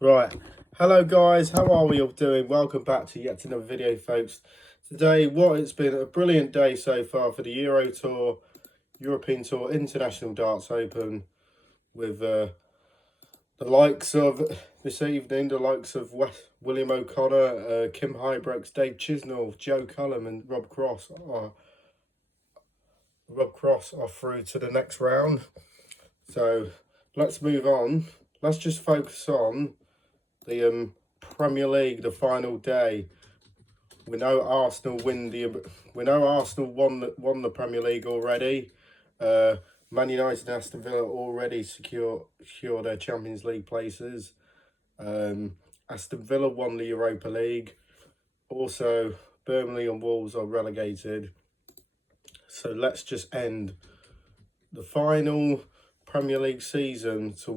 Right, hello guys, how are we all doing? Welcome back to yet another video, folks. Today, it's been a brilliant day so far for the European Tour International Darts Open with the likes of this evening, the likes of William O'Connor, Kim Hybrex, Dave Chisnall, Joe Cullum and Rob Cross are through to the next round. So let's move on. Let's just focus on the Premier League, the final day. We know Arsenal won the Premier League already. Man United and Aston Villa already secure their Champions League places. Aston Villa won the Europa League. Also, Burnley and Wolves are relegated. So let's just end the final Premier League season to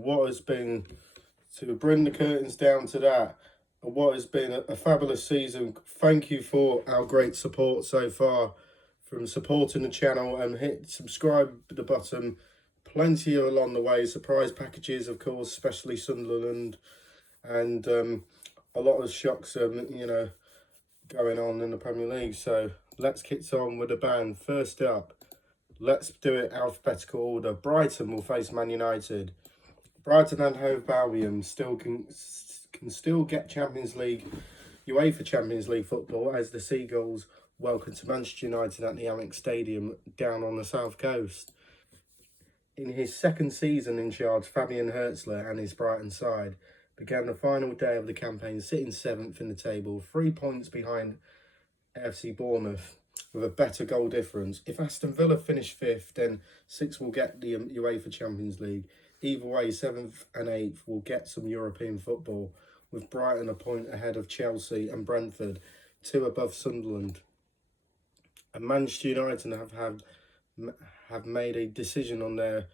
bring the curtains down to that. What has been a fabulous season. Thank you for our great support so far, from supporting the channel, and hit subscribe the button. Plenty along the way, surprise packages, of course, especially Sunderland, and a lot of shocks, going on in the Premier League. So let's kick on with the band. First up, let's do it alphabetical order. Brighton will face Man United. Brighton and Hove Albion can still get UEFA Champions League football, as the Seagulls welcome to Manchester United at the Amex Stadium down on the south coast. In his second season in charge, Fabian Hertzler and his Brighton side began the final day of the campaign sitting 7th in the table, 3 points behind FC Bournemouth with a better goal difference. If Aston Villa finish 5th, then 6 will get the UEFA Champions League. Either way, 7th and 8th will get some European football, with Brighton a point ahead of Chelsea and Brentford, 2 above Sunderland. And Manchester United have made a decision on their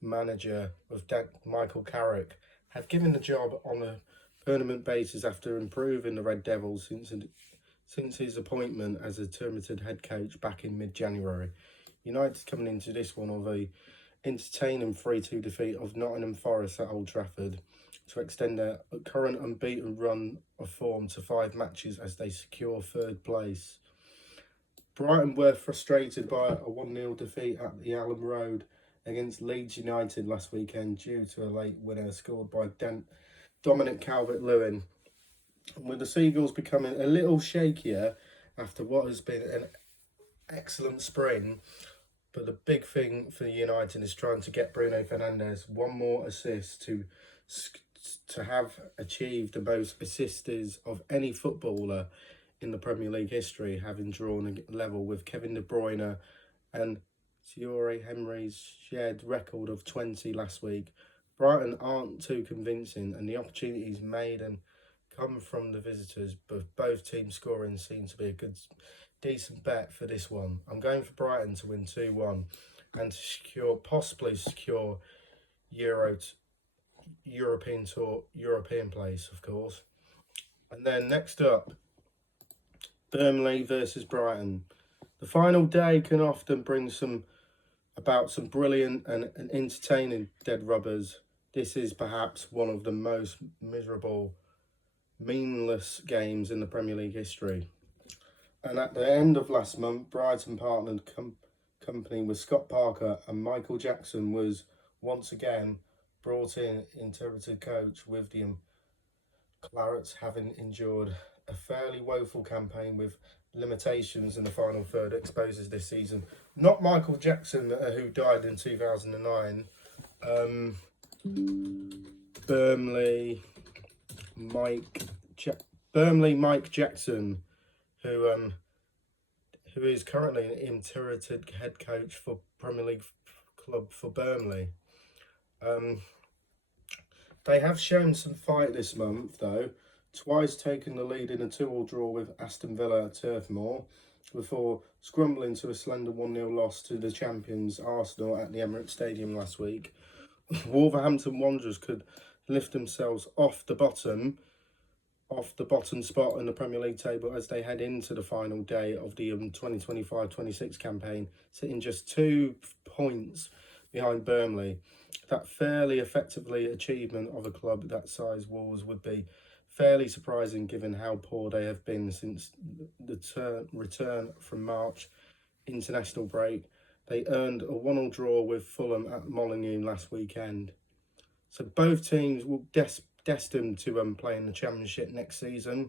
manager, with Michael Carrick, have given the job on a permanent basis after improving the Red Devils since his appointment as a terminated head coach back in mid-January. United coming into this one with a entertaining 3-2 defeat of Nottingham Forest at Old Trafford to extend their current unbeaten run of form to 5 matches as they secure 3rd place. Brighton were frustrated by a 1-0 defeat at the Allen Road against Leeds United last weekend due to a late winner scored by Dominic Calvert-Lewin. With the Seagulls becoming a little shakier after what has been an excellent spring, but the big thing for United is trying to get Bruno Fernandes one more assist to have achieved the most assists of any footballer in the Premier League history, having drawn a level with Kevin De Bruyne and Thierry Henry's shared record of 20 last week. Brighton aren't too convincing, and the opportunities made and come from the visitors, but both teams scoring seem to be a decent bet for this one. I'm going for Brighton to win 2-1 and to possibly secure European Tour, European place, of course. And then next up, Burnley versus Brighton. The final day can often bring some brilliant and entertaining dead rubbers. This is perhaps one of the most miserable, meaningless games in the Premier League history. And at the end of last month, Brighton partnered company with Scott Parker, and Michael Jackson was once again brought in interpreted coach, with the Clarets having endured a fairly woeful campaign with limitations in the final third exposes this season. Not Michael Jackson, who died in 2009. Burnley Mike Jackson, who is currently an interpreted head coach for Premier League club for Burnley. They have shown some fight this month, though, twice taking the lead in a 2-2 draw with Aston Villa at Turf Moor, before scrambling to a slender 1-0 loss to the champions Arsenal at the Emirates Stadium last week. Wolverhampton Wanderers could lift themselves off the bottom spot in the Premier League table as they head into the final day of the 2025-26 campaign, sitting just 2 points behind Burnley. That fairly effectively achievement of a club that size, Wolves, would be fairly surprising given how poor they have been since the return from March international break. They earned a 1-1 draw with Fulham at Molineux last weekend. So both teams will destined to play in the Championship next season.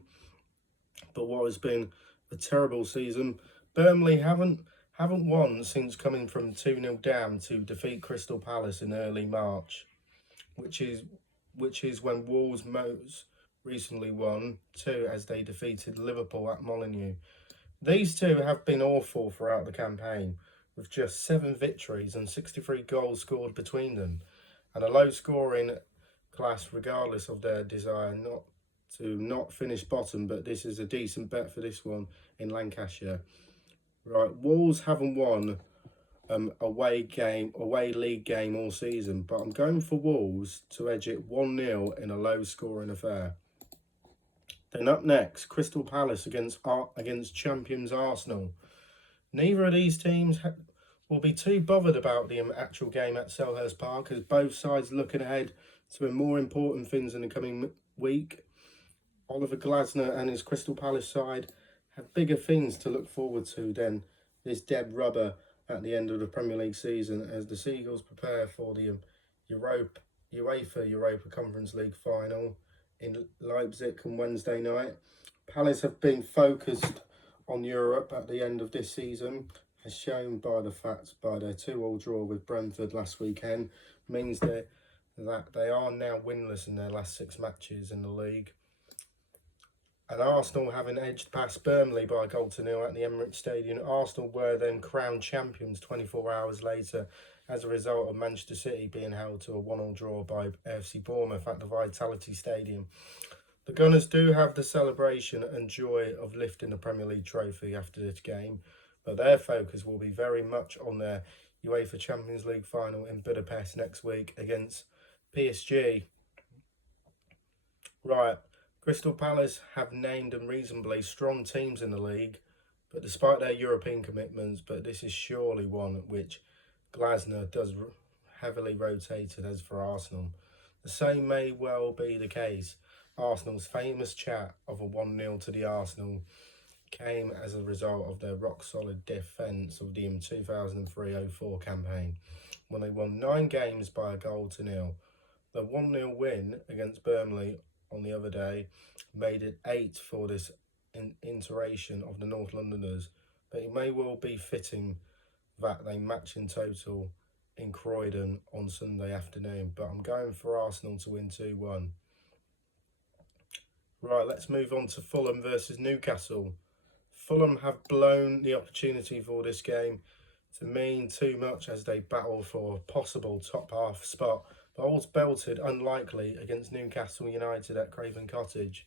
But what has been a terrible season, Burnley haven't won since coming from 2-0 down to defeat Crystal Palace in early March, which is when Wolves most recently won too, as they defeated Liverpool at Molineux. These two have been awful throughout the campaign, with just 7 victories and 63 goals scored between them, and a low scoring class regardless of their desire not finish bottom. But this is a decent bet for this one in Lancashire. Right, Wolves haven't won away league game all season, but I'm going for Wolves to edge it 1-0 in a low scoring affair. Then up next, Crystal Palace against champions Arsenal. Neither of these teams will be too bothered about the actual game at Selhurst Park, as both sides looking ahead to more important things in the coming week. Oliver Glasner and his Crystal Palace side have bigger things to look forward to than this dead rubber at the end of the Premier League season, as the Seagulls prepare for the UEFA Europa Conference League final in Leipzig on Wednesday night. Palace have been focused on Europe at the end of this season, as shown by the fact by their 2-2 draw with Brentford last weekend, means that they are now winless in their last 6 matches in the league. And Arsenal, having edged past Burnley by 1-0 at the Emirates Stadium, Arsenal were then crowned champions 24 hours later as a result of Manchester City being held to a 1-1 draw by AFC Bournemouth at the Vitality Stadium. The Gunners do have the celebration and joy of lifting the Premier League trophy after this game, but their focus will be very much on their UEFA Champions League final in Budapest next week against PSG. Right. Crystal Palace have named unreasonably strong teams in the league, but despite their European commitments, but this is surely one which Glasner does heavily rotated as for Arsenal. The same may well be the case. Arsenal's famous chat of a 1-0 to the Arsenal came as a result of their rock-solid defence of the 2003-04 campaign, when they won 9 games by a 0-0. The 1-0 win against Burnley on the other day made it 8 for this iteration of the North Londoners, but it may well be fitting that they match in total in Croydon on Sunday afternoon. But I'm going for Arsenal to win 2-1. Right, let's move on to Fulham versus Newcastle. Fulham have blown the opportunity for this game to mean too much as they battle for a possible top half spot, but all's belted unlikely against Newcastle United at Craven Cottage.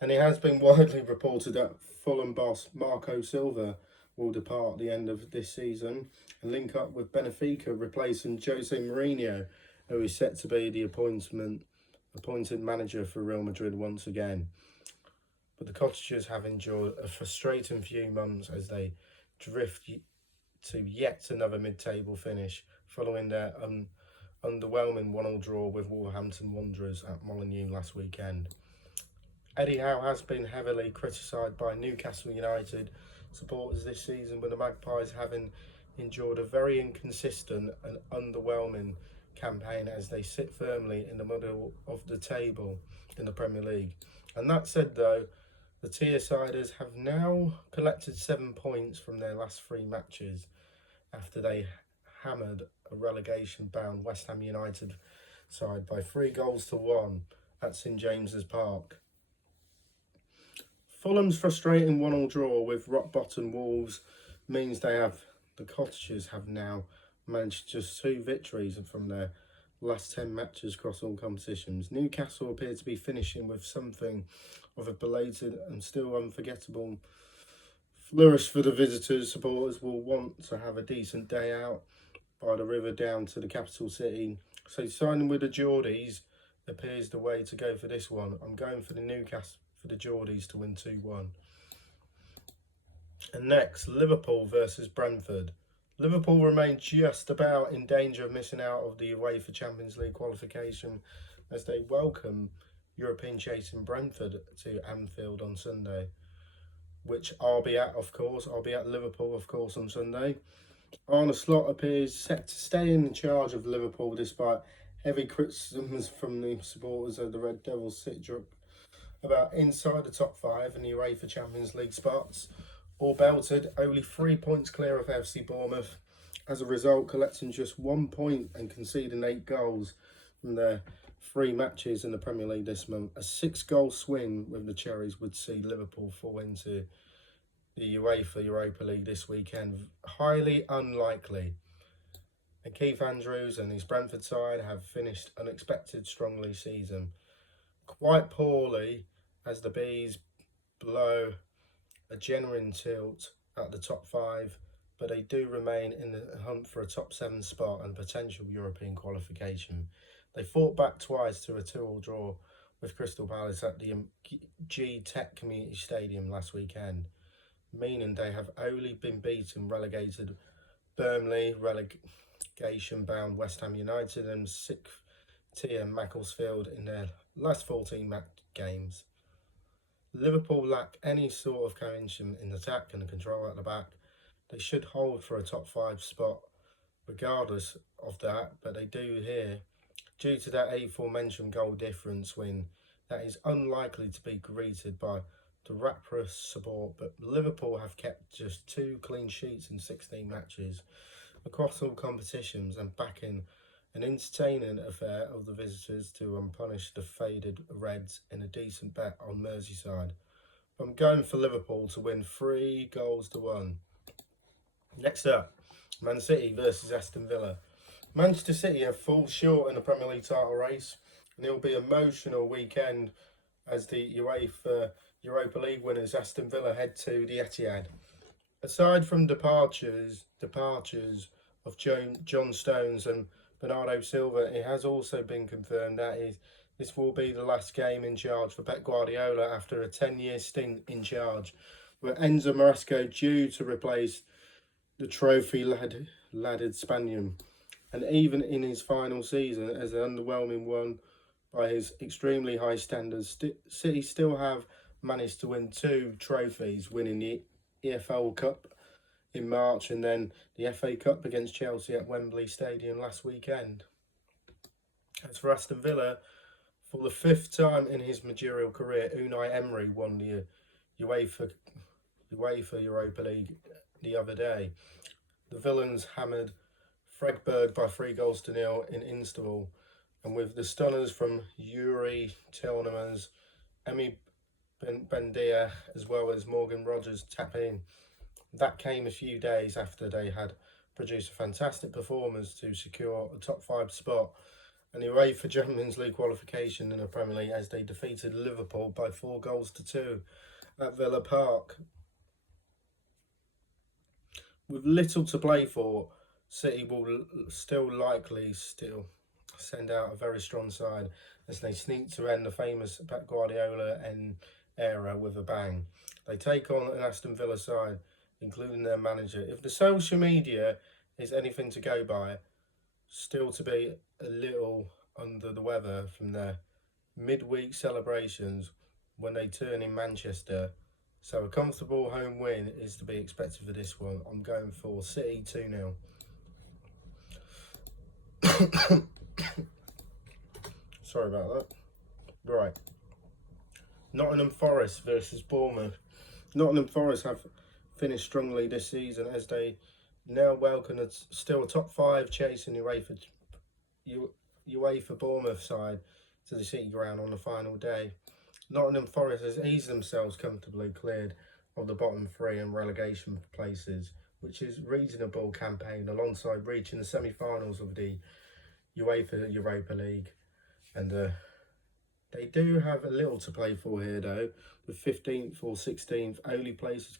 And it has been widely reported that Fulham boss Marco Silva will depart at the end of this season and link up with Benfica, replacing Jose Mourinho, who is set to be the appointed manager for Real Madrid once again. But the Cottagers have endured a frustrating few months as they drift to yet another mid-table finish following their underwhelming 1-1 draw with Wolverhampton Wanderers at Molineux last weekend. Eddie Howe has been heavily criticised by Newcastle United supporters this season, with the Magpies having endured a very inconsistent and underwhelming campaign as they sit firmly in the middle of the table in the Premier League. And that said though, the Tearsiders have now collected 7 points from their last 3 matches after they hammered a relegation-bound West Ham United side by 3-1 at St James's Park. Fulham's frustrating 1-1 draw with rock-bottom Wolves means the Cottagers have now managed just 2 victories from their last 10 matches across all competitions. Newcastle appear to be finishing with something of a belated and still unforgettable flourish for the visitors. Supporters will want to have a decent day out by the river down to the capital city, so signing with the Geordies appears the way to go for this one. I'm going for the Geordies to win 2-1. And next, Liverpool versus Brentford. Liverpool remain just about in danger of missing out of the UEFA Champions League qualification as they welcome European chasing Brentford to Anfield on Sunday, which I'll be at, of course. I'll be at Liverpool, of course, on Sunday. Arne Slot appears set to stay in charge of Liverpool despite heavy criticisms from the supporters of the Red Devils about inside the top five in the UEFA Champions League spots. All belted, only 3 points clear of FC Bournemouth. As a result, collecting just 1 point and conceding 8 goals from their 3 matches in the Premier League this month. A 6-goal swing with the Cherries would see Liverpool fall into the UEFA Europa League this weekend. Highly unlikely. And Keith Andrews and his Brentford side have finished unexpected strongly season. Quite poorly as the Bees blow a genuine tilt at the top 5, but they do remain in the hunt for a top 7 spot and potential European qualification. They fought back twice to a 2-2 draw with Crystal Palace at the G-Tech Community Stadium last weekend, meaning they have only been beaten relegated Burnley, relegation-bound West Ham United and 6th tier Macclesfield in their last 14 games. Liverpool lack any sort of cohesion in attack and control at the back. They should hold for a top 5 spot regardless of that, but they do here due to that aforementioned goal difference win that is unlikely to be greeted by the rapturous support. But Liverpool have kept just 2 clean sheets in 16 matches across all competitions and backing an entertaining affair of the visitors to punish the faded Reds in a decent bet on Merseyside. I'm going for Liverpool to win 3-1. Next up, Man City versus Aston Villa. Manchester City have fallen short in the Premier League title race, and it will be an emotional weekend as the UEFA Europa League winners Aston Villa head to the Etihad. Aside from departures of John Stones and Bernardo Silva, it has also been confirmed that this will be the last game in charge for Pep Guardiola after a 10-year stint in charge, with Enzo Maresca due to replace the trophy-ladded Spaniard. And even in his final season as an underwhelming one by his extremely high standards, City still have managed to win 2 trophies, winning the EFL Cup in March and then the FA Cup against Chelsea at Wembley Stadium last weekend. As for Aston Villa, for the 5th time in his managerial career, Unai Emery won the UEFA Europa League the other day. The Villains hammered Freiburg by 3-0 in Istanbul, and with the stunners from Yuri Tillmans, Emi Buendia as well as Morgan Rogers tap in. That came a few days after they had produced a fantastic performance to secure a top 5 spot and the UEFA Champions League qualification in the Premier League as they defeated Liverpool by 4-2 at Villa Park. With little to play for, City will likely send out a very strong side as they sneak to end the famous Pep Guardiola era with a bang. They take on an Aston Villa side, including their manager. If the social media is anything to go by, still to be a little under the weather from their midweek celebrations when they turn in Manchester. So a comfortable home win is to be expected for this one. I'm going for City 2-0. Sorry about that. Right. Nottingham Forest versus Bournemouth. Nottingham Forest have finished strongly this season as they now welcome still a top 5 chasing UEFA Bournemouth side to the City ground on the final day. Nottingham Forest has eased themselves comfortably cleared of the bottom 3 and relegation places, which is a reasonable campaign alongside reaching the semi-finals of the UEFA Europa League. And they do have a little to play for here though. The 15th or 16th only places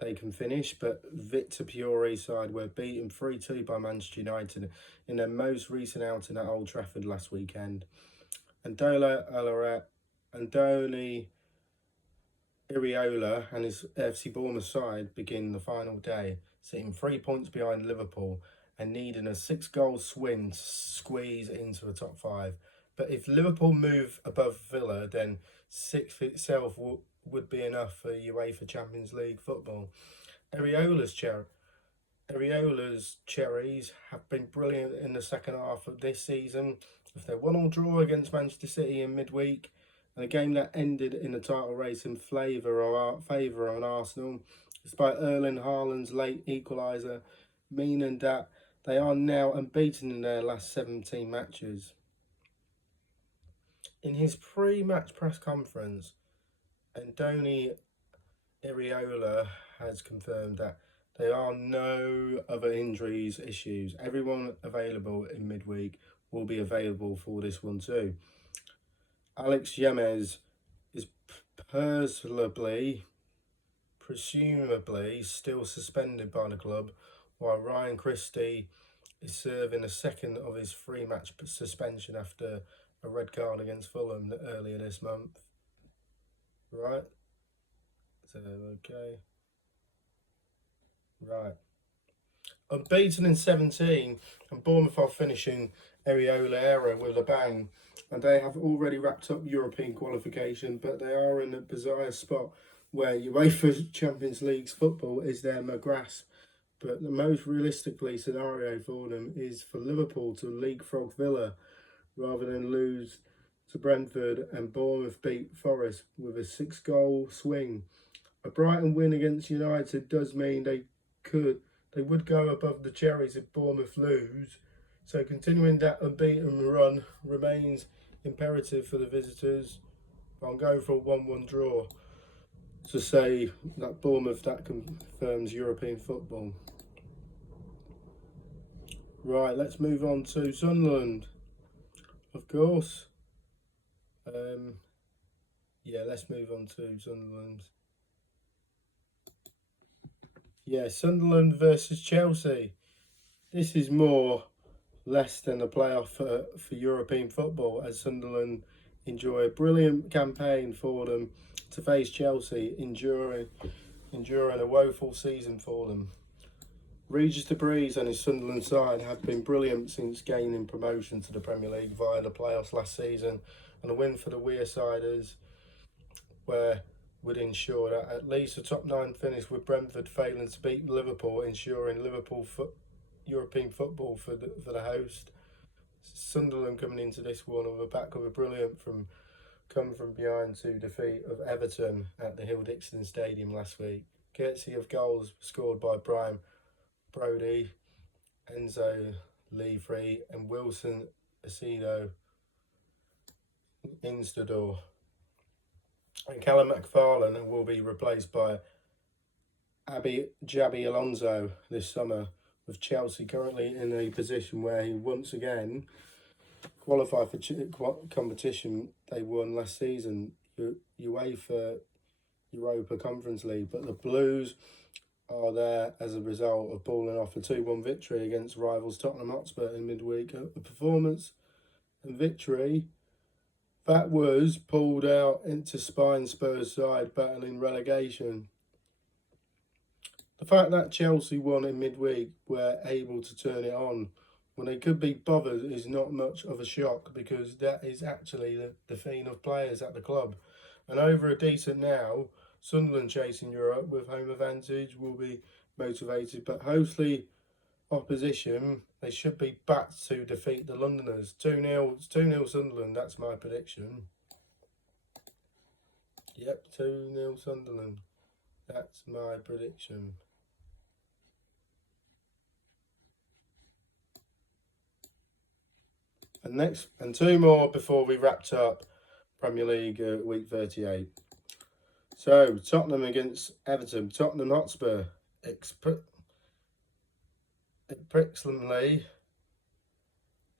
they can finish, but Victor Piori's side were beaten 3-2 by Manchester United in their most recent outing at Old Trafford last weekend. Andoni Iriola and his FC Bournemouth side begin the final day, sitting 3 points behind Liverpool and needing a 6-goal swing to squeeze into the top 5. But if Liverpool move above Villa, then sixth itself would be enough for UEFA Champions League football. Ariola's cherries have been brilliant in the second half of this season. If they 1-1 draw against Manchester City in midweek, and a game that ended in the title race in favour on Arsenal, despite Erling Haaland's late equaliser, meaning that they are now unbeaten in their last 17 matches. In his pre-match press conference, Andoni Iriola has confirmed that there are no other injuries issues. Everyone available in midweek will be available for this one too. Alex Yemez is presumably still suspended by the club, while Ryan Christie is serving a second of his 3-match suspension after a red card against Fulham earlier this month. Right? So, okay. Right. Unbeaten in 17, and Bournemouth are finishing Iriola era with a bang. And they have already wrapped up European qualification, but they are in a bizarre spot where UEFA Champions League's football is their grasp. But the most realistically scenario for them is for Liverpool to leapfrog Villa rather than lose to Brentford, and Bournemouth beat Forest with a 6-goal swing. A Brighton win against United does mean they would go above the Cherries if Bournemouth lose. So continuing that unbeaten run remains imperative for the visitors. I'm going for a 1-1 draw to say that Bournemouth, that confirms European football. Right, let's move on to Sunderland. Of course. Let's move on to Sunderland. Sunderland versus Chelsea. This is more less than a playoff for European football, as Sunderland enjoy a brilliant campaign for them to face Chelsea, enduring a woeful season for them. Regis de Breeze and his Sunderland side have been brilliant since gaining promotion to the Premier League via the playoffs last season, and a win for the Wearsiders would ensure that at least a top 9 finish, with Brentford failing to beat Liverpool, ensuring Liverpool European football for the host. Sunderland coming into this one with a back of a brilliant come from behind to defeat of Everton at the Hill Dixon Stadium last week, courtesy of goals scored by Brian Brody, Enzo Leafrey and Wilson Acedo Instador. And Callum McFarlane will be replaced by Jabi Alonso this summer, with Chelsea currently in a position where he once again qualified for competition they won last season, UEFA Europa Conference League. But the Blues are there as a result of pulling off a 2-1 victory against rivals Tottenham Hotspur in midweek. A performance and victory that was pulled out into Spurs side battling relegation. The fact that Chelsea won in midweek were able to turn it on when they could be bothered is not much of a shock, because that is actually the theme of players at the club. And over a decent now, Sunderland chasing Europe with home advantage will be motivated, but hostly opposition, they should be backed to defeat the Londoners. 2-0 Sunderland, that's my prediction. Yep, 2-0 Sunderland. That's my prediction. And 2 more before we wrapped up Premier League week 38. So, Tottenham against Everton. Tottenham Hotspur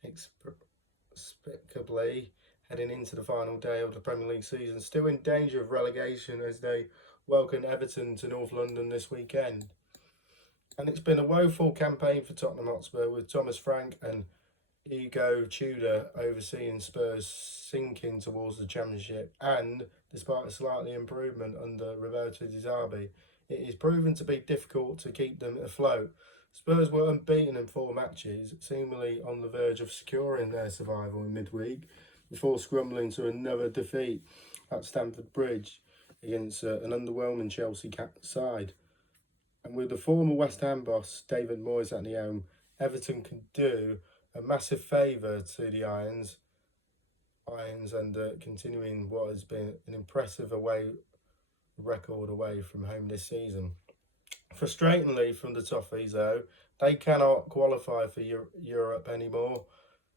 inexplicably heading into the final day of the Premier League season, still in danger of relegation as they welcome Everton to North London this weekend. And it's been a woeful campaign for Tottenham Hotspur, with Thomas Frank and Ego Tudor overseeing Spurs sinking towards the Championship, and despite a slightly improvement under Roberto Di Zerbi, it is proven to be difficult to keep them afloat. Spurs were unbeaten in 4 matches, seemingly on the verge of securing their survival in midweek, before scrambling to another defeat at Stamford Bridge against an underwhelming Chelsea side. And with the former West Ham boss David Moyes at the helm, Everton can do a massive favour to the Irons and continuing what has been an impressive record away from home this season. Frustratingly from the Toffees, though, they cannot qualify for Europe anymore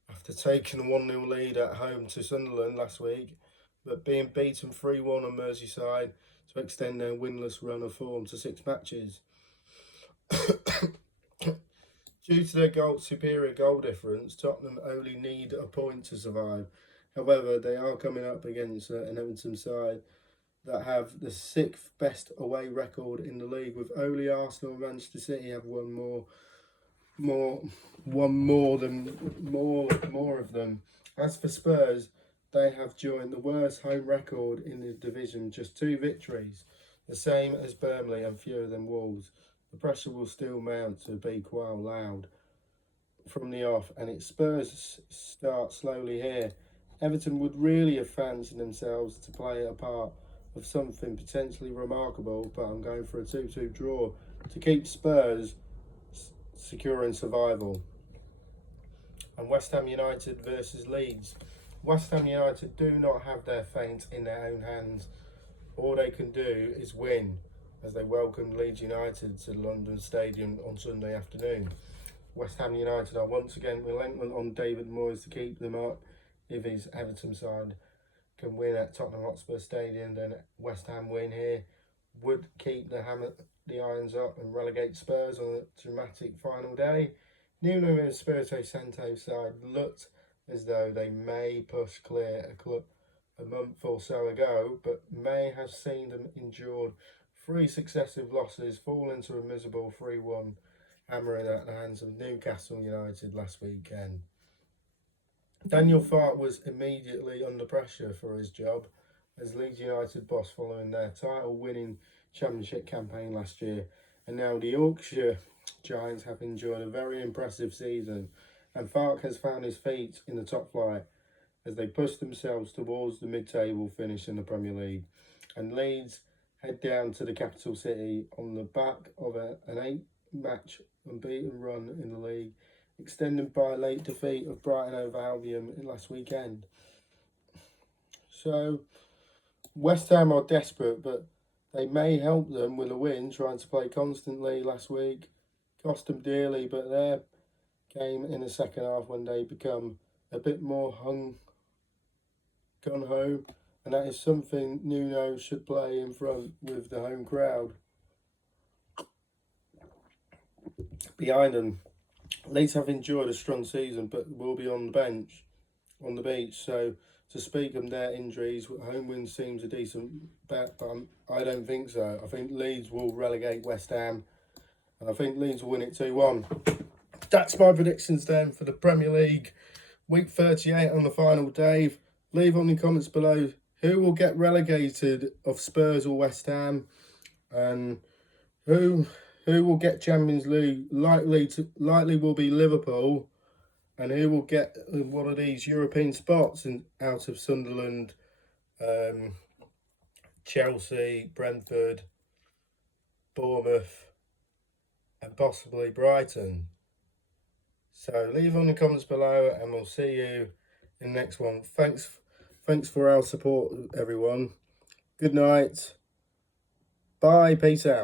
after taking a 1-0 lead at home to Sunderland last week, but being beaten 3-1 on Merseyside to extend their winless run of form to 6 matches. Due to their superior goal difference, Tottenham only need a point to survive. However, they are coming up against an Everton side that have the 6th best away record in the league, with only Arsenal and Manchester City have won more of them. As for Spurs, they have joined the worst home record in the division, just 2 victories, the same as Burnley and fewer than Wolves. The pressure will still mount to be quite loud from the off, and it's Spurs start slowly here. Everton would really have fancied themselves to play a part of something potentially remarkable, but I'm going for a 2-2 draw to keep Spurs securing survival. And West Ham United versus Leeds. West Ham United do not have their fate in their own hands. All they can do is win, as they welcomed Leeds United to London Stadium on Sunday afternoon. West Ham United are once again relentless on David Moyes to keep them up. If his Everton side can win at Tottenham Hotspur Stadium, then West Ham win here would keep the Irons up and relegate Spurs on a dramatic final day. Nuno Espirito Santo's side looked as though they may push clear a club a month or so ago, but may have seen them endured 3 successive losses, fall into a miserable 3-1 hammering at the hands of Newcastle United last weekend. Daniel Farke was immediately under pressure for his job as Leeds United boss following their title-winning championship campaign last year, and now the Yorkshire Giants have enjoyed a very impressive season, and Farke has found his feet in the top flight as they push themselves towards the mid-table finish in the Premier League. And Leeds head down to the capital city on the back of an 8-match unbeaten run in the league, extended by a late defeat of Brighton over Albion last weekend. So West Ham are desperate, but they may help them with a win, trying to play constantly last week. Cost them dearly, but their game in the second half when they become a bit more gun-ho, and that is something Nuno should play in front with the home crowd behind them. Leeds have enjoyed a strong season, but will be on the beach. So to speak of their injuries, home win seems a decent bet, but I don't think so. I think Leeds will relegate West Ham, and I think Leeds will win it 2-1. That's my predictions then for the Premier League, week 38 on the final day. Leave on the comments below who will get relegated of Spurs or West Ham, and who will get Champions League. Likely will be Liverpool, and who will get one of these European spots out of Sunderland, Chelsea, Brentford, Bournemouth, and possibly Brighton. So leave on the comments below, and we'll see you in the next one. Thanks for our support, everyone. Good night. Bye. Peace out.